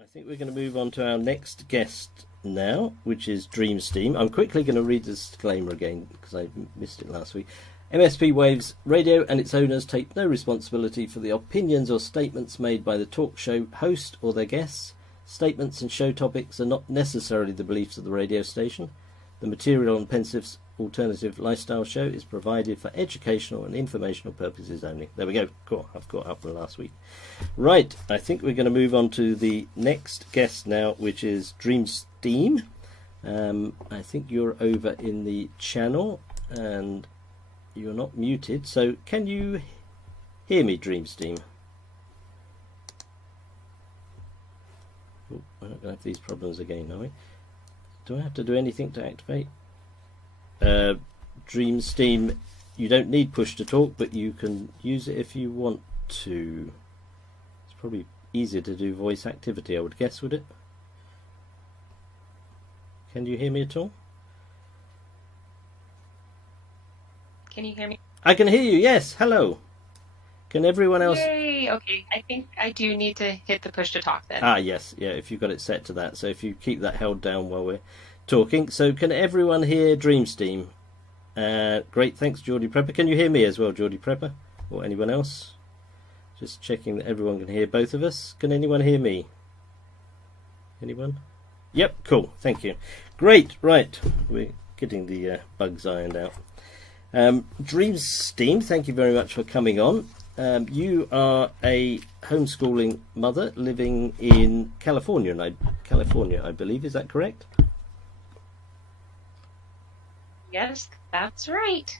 I think we're going to move on to our next guest now, which is Dreamsteam. I'm quickly going to read the disclaimer again because I missed it last week. MSP Waves Radio and its owners take no responsibility for the opinions or statements made by the talk show host or their guests. Statements and show topics are not necessarily the beliefs of the radio station. The material on Pensif's alternative lifestyle show is provided for educational and informational purposes only. There we go. Cool. I've caught up with last week. Right. I think we're going to move on to the next guest now, which is Dreamsteam. I think you're over in the channel and you're not muted. So can you hear me, Dreamsteam? Oh, we're not going to have these problems again, are we? Do I have to do anything to activate? Dreamsteam, you don't need push to talk, but you can use it if you want to. It's probably easier to do voice activity, I would guess, would it? Can you hear me at all? Can you hear me? I can hear you, yes. Hello. Can everyone else? Yay! Okay, I think I do need to hit the push to talk then. Ah, yes. Yeah, if you've got it set to that. So if you keep that held down while we're talking. So can everyone hear Dreamsteam? Great, thanks, Geordie Prepper. Can you hear me as well, Geordie Prepper? Or anyone else? Just checking that everyone can hear both of us. Can anyone hear me? Anyone? Yep, cool, thank you. Great, right. We're getting the bugs ironed out. Dreamsteam, thank you very much for coming on. You are a homeschooling mother living in California, I believe. Is that correct? Yes, that's right.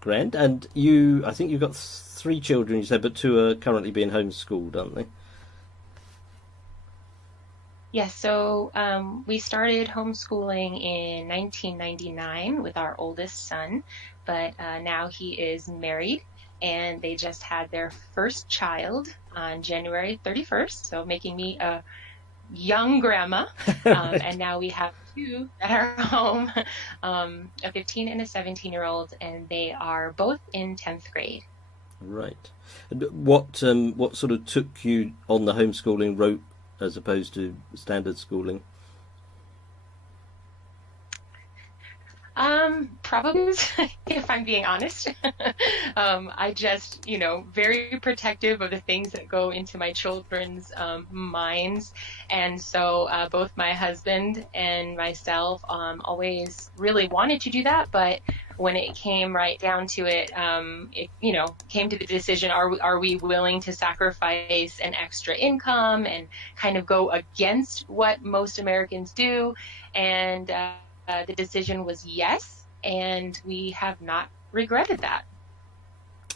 Grand. And I think you've got 3 children, you said, but 2 are currently being homeschooled, aren't they? Yes, so we started homeschooling in 1999 with our oldest son, but now he is married and they just had their first child on January 31st, so making me a young grandma. And now we have 2 at our home, a 15 and a 17-year-old, and they are both in 10th grade. Right. And what sort of took you on the homeschooling route as opposed to standard schooling? Probably, if I'm being honest. I just, very protective of the things that go into my children's minds. And so both my husband and myself always really wanted to do that. But when it came right down to it, came to the decision, are we willing to sacrifice an extra income and kind of go against what most Americans do? And the decision was yes. And we have not regretted that.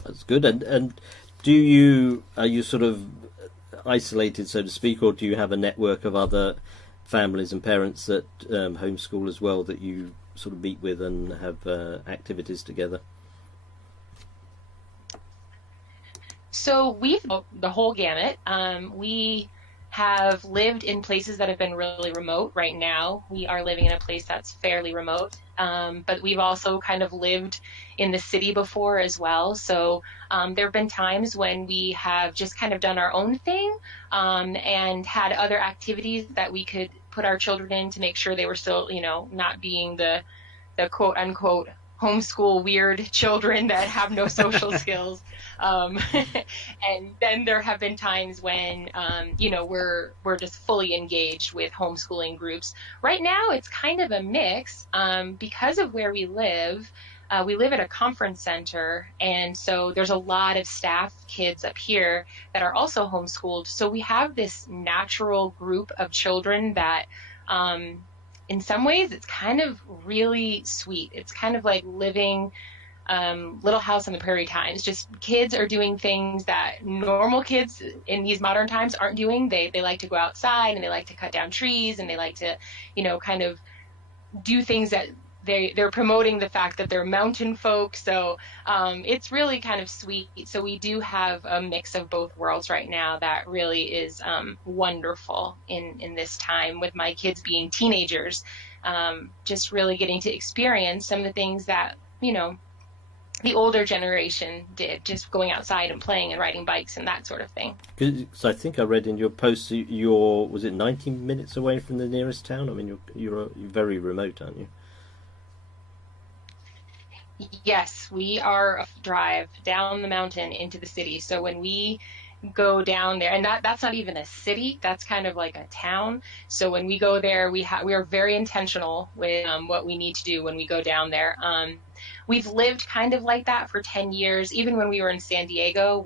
That's good. And are you sort of isolated, so to speak, or do you have a network of other families and parents that homeschool as well that you sort of meet with and have activities together? So we've the whole gamut. We have lived in places that have been really remote. Right now, we are living in a place that's fairly remote. But we've also kind of lived in the city before as well. So there have been times when we have just kind of done our own thing and had other activities that we could put our children in to make sure they were still, not being the quote unquote homeschool weird children that have no social skills. And then there have been times when, we're just fully engaged with homeschooling groups. Right now, it's kind of a mix because of where we live. We live at a conference center, and so there's a lot of staff kids up here that are also homeschooled. So we have this natural group of children that in some ways, it's kind of really sweet. It's kind of like living Little House on the Prairie times. Just kids are doing things that normal kids in these modern times aren't doing. They like to go outside and they like to cut down trees and they like to, kind of do things that they're promoting the fact that they're mountain folk. So it's really kind of sweet. So we do have a mix of both worlds right now that really is wonderful in this time with my kids being teenagers, just really getting to experience some of the things that, the older generation did, just going outside and playing and riding bikes and that sort of thing. Because I think I read in your post you're was it 90 minutes away from the nearest town? I mean, you're very remote, aren't you? Yes, we are a drive down the mountain into the city. So when we go down there, and that's not even a city, that's kind of like a town. So when we go there, we are very intentional with what we need to do when we go down there. We've lived kind of like that for 10 years. Even when we were in San Diego,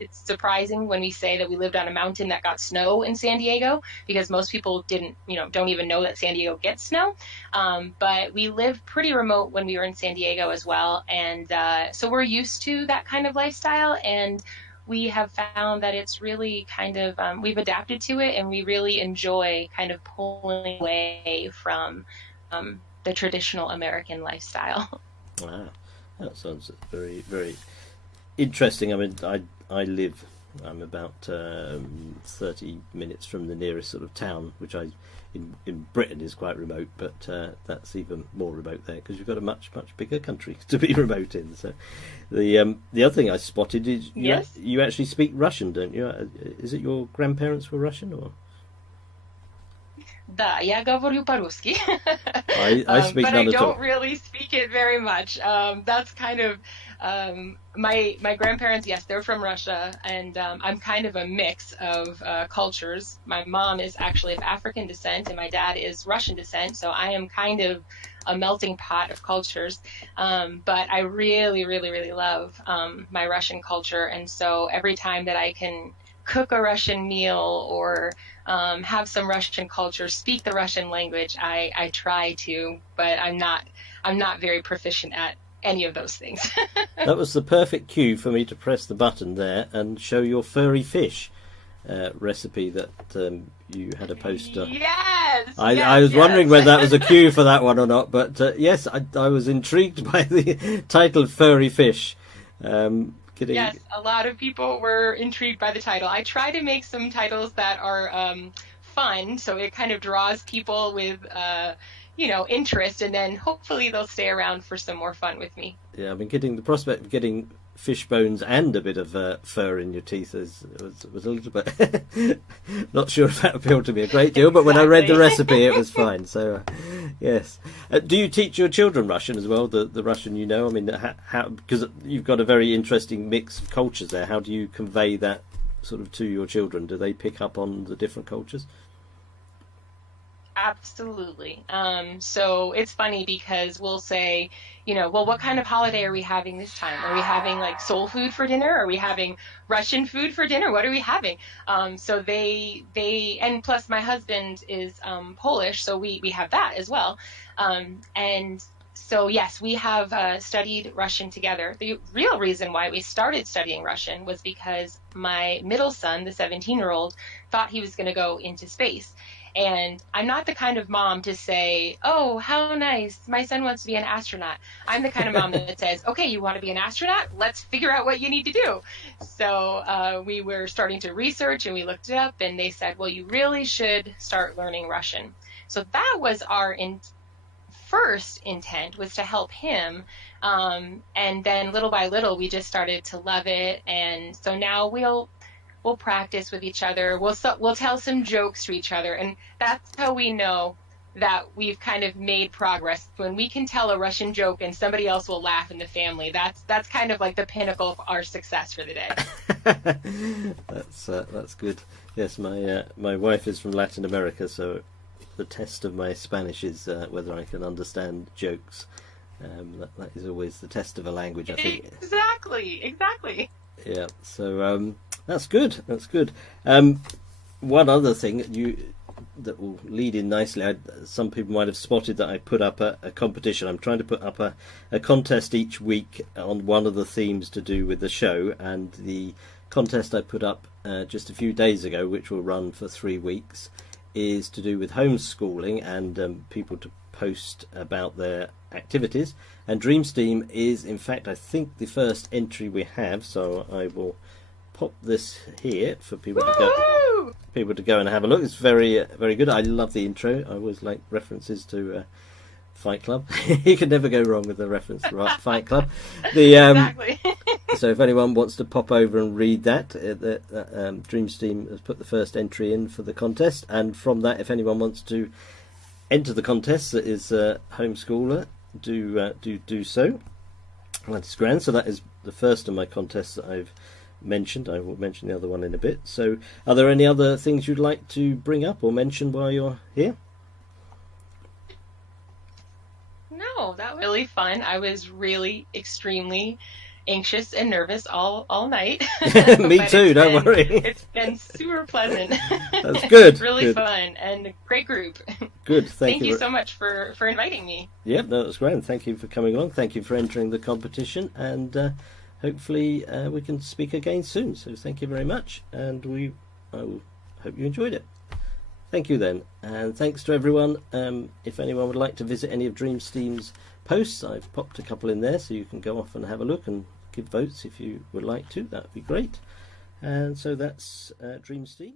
it's surprising when we say that we lived on a mountain that got snow in San Diego, because most people don't even know that San Diego gets snow. But we lived pretty remote when we were in San Diego as well. And so we're used to that kind of lifestyle. And we have found that it's really kind of, we've adapted to it, and we really enjoy kind of pulling away from the traditional American lifestyle. Wow, that sounds very, very interesting. I mean, I'm about 30 minutes from the nearest sort of town, which in Britain is quite remote, but that's even more remote there because you've got a much bigger country to be remote in. So the other thing I spotted is Yes. you actually speak Russian, don't you? Is it your grandparents were Russian or? Да, я говорю по-русски. I speak But none I at all. don't really speak it very much. That's kind of my grandparents. Yes, they're from Russia, and I'm kind of a mix of cultures. My mom is actually of African descent, and my dad is Russian descent. So I am kind of a melting pot of cultures. But I really, really, really love my Russian culture, and so every time that I can cook a Russian meal or have some Russian culture, speak the Russian language, I try to, but I'm not very proficient at any of those things. That was the perfect cue for me to press the button there and show your furry fish recipe that you had a poster. Yes, I was wondering whether that was a cue for that one or not, but yes, I was intrigued by the title Furry Fish. Yes, a lot of people were intrigued by the title. I try to make some titles that are fun, so it kind of draws people with interest, and then hopefully they'll stay around for some more fun with me. Yeah, I mean, getting the prospect of getting fish bones and a bit of fur in your teeth was a little bit not sure if that appealed to me a great deal, but when I read the recipe it was fine. So yes. Do you teach your children Russian as well, the Russian you know? I mean, how, because you've got a very interesting mix of cultures there, how do you convey that sort of to your children? Do they pick up on the different cultures? Absolutely. So it's funny because we'll say, well, what kind of holiday are we having this time? Are we having like soul food for dinner? Are we having Russian food for dinner? What are we having? So and plus my husband is Polish, so we have that as well. And so yes, we have studied Russian together. The real reason why we started studying Russian was because my middle son, the 17-year-old, thought he was going to go into space. And I'm not the kind of mom to say, oh, how nice, my son wants to be an astronaut. I'm the kind of mom that says, okay, you want to be an astronaut? Let's figure out what you need to do. So we were starting to research, and we looked it up, and they said, well, you really should start learning Russian. So that was our first intent, was to help him. And then little by little, we just started to love it. And so now we'll practice with each other. We'll tell some jokes to each other, and that's how we know that we've kind of made progress. When we can tell a Russian joke and somebody else will laugh in the family, that's kind of like the pinnacle of our success for the day. That's good. Yes, my wife is from Latin America, so the test of my Spanish is whether I can understand jokes. That is always the test of a language, I think. Exactly. Yeah, so that's good. That's good. One other thing that will lead in nicely. Some people might have spotted that I put up a competition. I'm trying to put up a contest each week on one of the themes to do with the show, and the contest I put up just a few days ago, which will run for 3 weeks, is to do with homeschooling and people to post about their activities. And Dreamsteam is, in fact, I think the first entry we have, so I will pop this here for people to go and have a look. It's very very good. I love the intro. I always like references to Fight Club. You can never go wrong with a reference to Fight Club. The Exactly. So if anyone wants to pop over and read that, Dream Steam has put the first entry in for the contest, and from that, if anyone wants to enter the contest that is homeschooler, do so. That's grand. So that is the first of my contests that I've mentioned. I will mention the other one in a bit. So are there any other things you'd like to bring up or mention while you're here? No, that was really fun. I was really extremely anxious and nervous all night. Me too, don't worry. It's been super pleasant. That's good. Really good. fun and a great group. Good. Thank you so much for inviting me. Yeah, no, that's great. Thank you for coming on. Thank you for entering the competition, and hopefully we can speak again soon. So thank you very much, and I will hope you enjoyed it. Thank you then, and thanks to everyone. If anyone would like to visit any of Dream Steam's posts, I've popped a couple in there, so you can go off and have a look and give votes if you would like to. That would be great. And so that's Dream Steam.